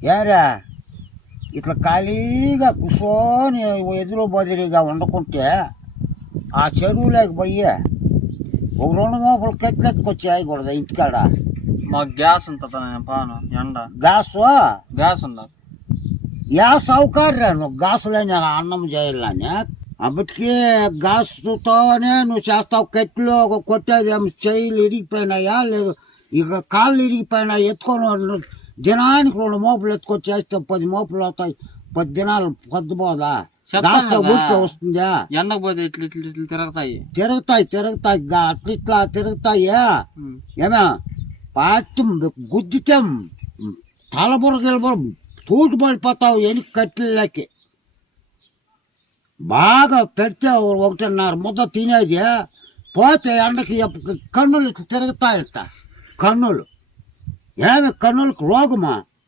ఏరా ఇట్లా ఖాళీగా కూర్చొని ఎదురు బదిలీగా ఉండకుంటే ఆ చెరువులోకి పోయి ఒక 2 మోపులు కట్లెత్తుకొచ్చి అయ్యకూడదు ఇంటికాడ. మాకు గ్యాస్ ఉంటుంది, నేను పాను ఎండ గ్యాస్ ఉందా? సౌకర్యం నువ్వు గాసులేని అన్నం చేయాలని అప్పటికి గాసుతోనే నువ్వు చేస్తావు. కట్లు కొట్టేది ఏమి చెయ్యిలు ఇరిగిపోయినాయా లేదు, ఇక కాళ్ళు ఇరిగిపోయినా ఎత్తుకొని దినానికి 2 మోపులు ఎత్తుకొచ్చి వేస్తే 10 మోపులు అవుతాయి. 10 దినాలు పొద్దుపోదా గాసు ఊరికే వస్తుందా? ఎండకు పోతే ఇట్లు ఇట్లు ఇట్లు తిరుగుతాయి అట్లా తిరుగుతాయి. ఏమే పాటి గుద్దితే తలబుర తూటు పడిపోతావు ఎనికి కట్లకి. బాగా పెడితే 1.5 ముద్ద తినేది పోతే ఎండకి కన్నులు తిరుగుతాయట. కన్నులు ఏమి కన్నులకు రోగమా?